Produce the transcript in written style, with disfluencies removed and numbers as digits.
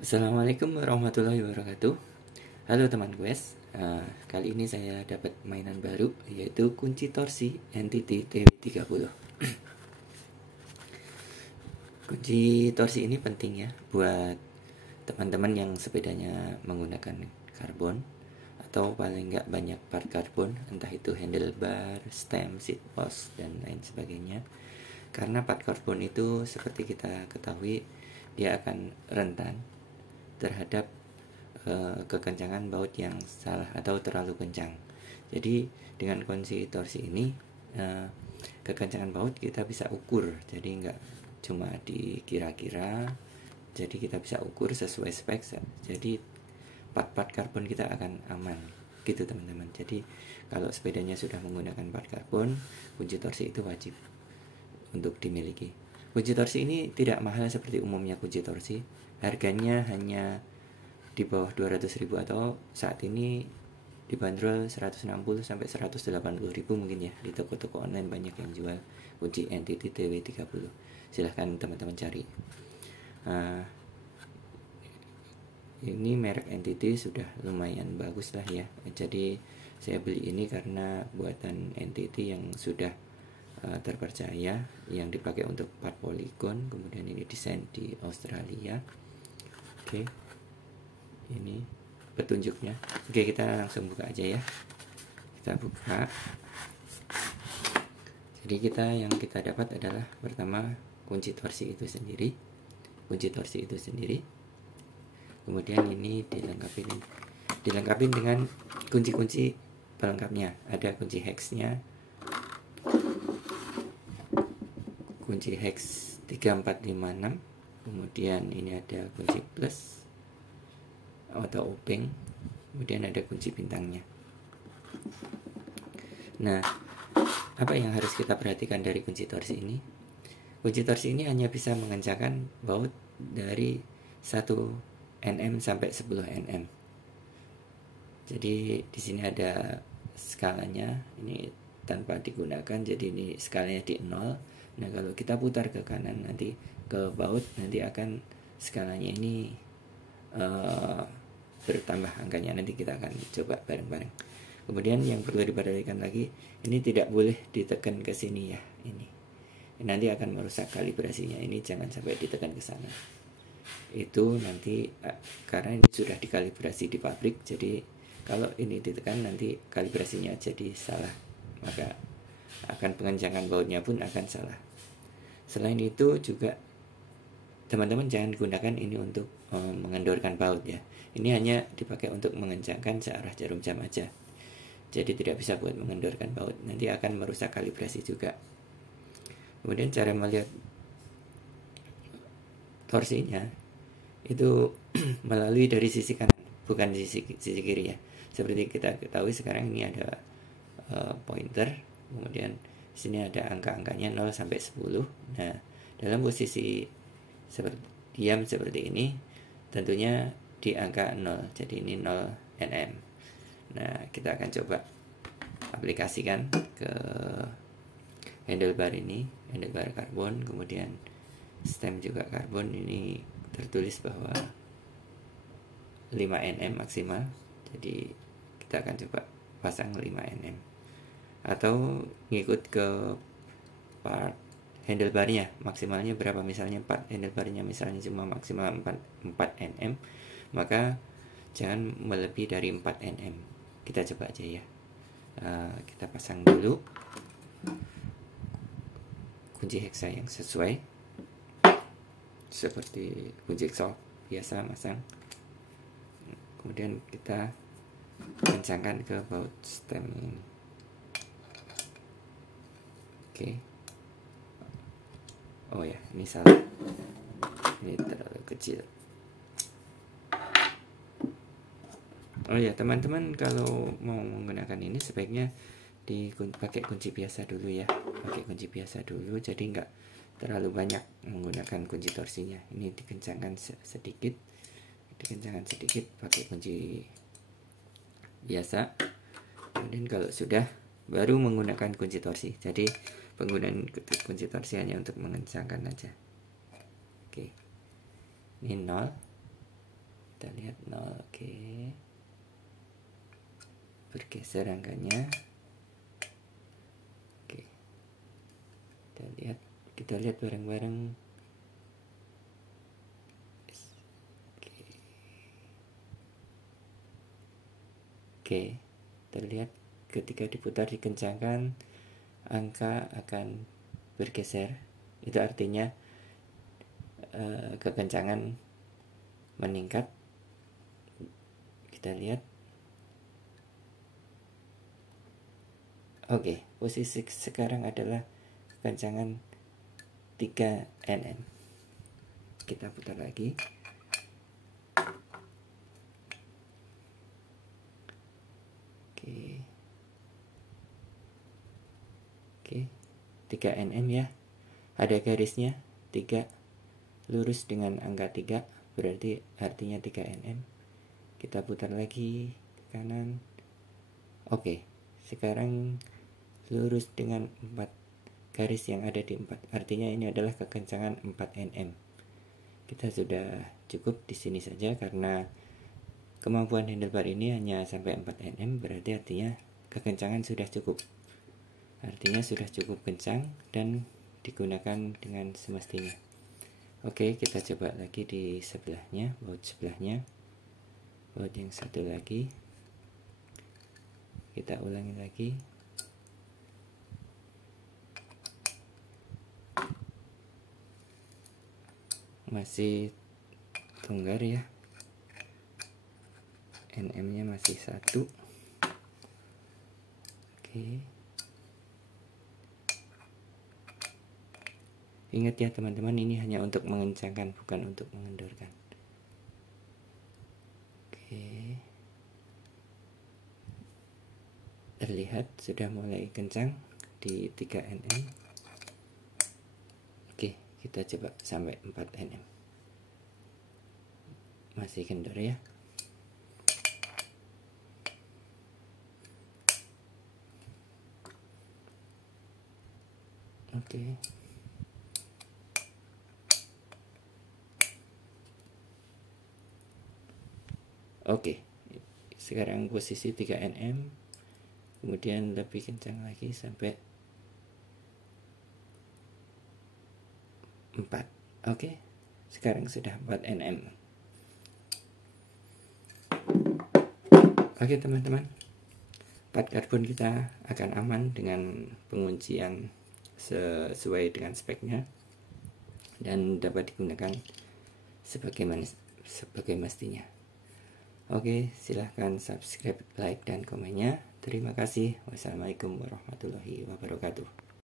Assalamualaikum warahmatullahi wabarakatuh. Halo teman quest. Kali ini saya dapat mainan baru, yaitu kunci torsi Entity TW30. Kunci torsi ini penting ya buat teman-teman yang sepedanya menggunakan karbon, atau paling nggak banyak part karbon, entah itu handlebar, stem, seat post, dan lain sebagainya. Karena part karbon itu seperti kita ketahui, dia akan rentan terhadap kekencangan baut yang salah atau terlalu kencang. Jadi dengan kunci torsi ini kekencangan baut kita bisa ukur, jadi nggak cuma dikira-kira, jadi kita bisa ukur sesuai spek. Jadi part-part karbon kita akan aman gitu teman-teman. Jadi kalau sepedanya sudah menggunakan part karbon, kunci torsi itu wajib untuk dimiliki. Kunci torsi ini tidak mahal seperti umumnya kunci torsi. Harganya hanya di bawah 200.000 atau saat ini dibanderol 160 sampai 180.000 mungkin ya. Di toko-toko online banyak yang jual kunci Entity TW30. Silahkan teman-teman cari. Ini merek Entity sudah lumayan bagus lah ya. Jadi saya beli ini karena buatan Entity yang sudah terpercaya, yang dipakai untuk part polygon. Kemudian ini desain di Australia. Oke, ini petunjuknya. Oke, kita langsung buka aja ya. Kita buka. Jadi yang kita dapat adalah pertama kunci torsi itu sendiri, kemudian ini dilengkapi dengan kunci-kunci pelengkapnya. Ada kunci hexnya, kunci hex 3456, kemudian ini ada kunci plus atau obeng, kemudian ada kunci bintangnya. Nah, apa yang harus kita perhatikan dari kunci torsi ini? Kunci torsi ini hanya bisa mengencangkan baut dari 1 nm sampai 10 nm. Jadi di sini ada skalanya, ini tanpa digunakan, jadi ini skalanya di 0. Nah, kalau kita putar ke kanan nanti ke baut, nanti akan skalanya ini bertambah angkanya. Nanti kita akan coba bareng-bareng. Kemudian yang perlu diperhatikan lagi, ini tidak boleh ditekan ke sini ya. Ini nanti akan merusak kalibrasinya. Ini jangan sampai ditekan ke sana. Itu nanti karena ini sudah dikalibrasi di pabrik, jadi kalau ini ditekan nanti kalibrasinya jadi salah, maka akan pengencangan bautnya pun akan salah. Selain itu juga teman-teman jangan gunakan ini untuk mengendorkan baut ya. Ini hanya dipakai untuk mengencangkan searah jarum jam aja. Jadi tidak bisa buat mengendorkan baut, nanti akan merusak kalibrasi juga. Kemudian cara melihat torsinya itu melalui dari sisi kanan, bukan sisi kiri ya. Seperti kita ketahui sekarang ini ada pointer, kemudian di sini ada angka-angkanya 0 sampai 10. Nah, dalam posisi diam seperti ini, tentunya di angka 0, jadi ini 0 nm. Nah, kita akan coba aplikasikan ke handlebar ini, handlebar karbon, kemudian stem juga karbon. Ini tertulis bahwa 5 nm maksimal, jadi kita akan coba pasang 5 nm atau ngikut ke part handlebarnya, maksimalnya berapa. Misalnya part handlebarnya misalnya cuma maksimal 4 nm, maka jangan melebihi dari 4 nm. Kita coba aja ya. Kita pasang dulu kunci hexa yang sesuai, seperti kunci hexa biasa masang. Kemudian kita kencangkan ke baut stem ini. Oke. Oh ya, ini salah. Ini terlalu kecil. Oh ya, teman-teman kalau mau menggunakan ini sebaiknya dipakai kunci biasa dulu ya. Pakai kunci biasa dulu, jadi nggak terlalu banyak menggunakan kunci torsinya. Ini dikencangkan sedikit. Pakai kunci biasa. Kemudian kalau sudah, baru menggunakan kunci torsi. Jadi penggunaan kunci torsi hanya untuk mengencangkan aja. Oke, ini 0. Kita lihat 0. Oke, bergeser angkanya. Oke, kita lihat bareng-bareng. Oke, terlihat ketika diputar dikencangkan, angka akan bergeser. Itu artinya kekencangan meningkat. Kita lihat. Oke, posisi sekarang adalah kekencangan 3 Nm. Kita putar lagi. Oke, 3 Nm ya. Ada garisnya 3 lurus dengan angka 3, berarti artinya 3 Nm. Kita putar lagi ke kanan. Oke, sekarang lurus dengan 4 garis yang ada di 4, artinya ini adalah kekencangan 4 Nm. Kita sudah cukup di sini saja karena kemampuan handlebar ini hanya sampai 4 Nm, berarti artinya kekencangan sudah cukup. Artinya sudah cukup kencang dan digunakan dengan semestinya. Oke, kita coba lagi di sebelahnya, baut sebelahnya, baut yang satu lagi. Kita ulangi lagi. Masih tunggar ya, Nm nya masih 1. Oke, ingat ya teman-teman, ini hanya untuk mengencangkan, bukan untuk mengendorkan. Oke, terlihat sudah mulai kencang di 3 Nm. Oke, kita coba sampai 4 Nm. Masih kendor ya. Oke. Oke, sekarang posisi 3 Nm, kemudian lebih kencang lagi sampai 4. Oke, sekarang sudah 4 Nm. Oke teman-teman, part karbon kita akan aman dengan penguncian sesuai dengan speknya dan dapat digunakan sebagai mestinya. Oke, silahkan subscribe, like, dan komennya. Terima kasih. Wassalamualaikum warahmatullahi wabarakatuh.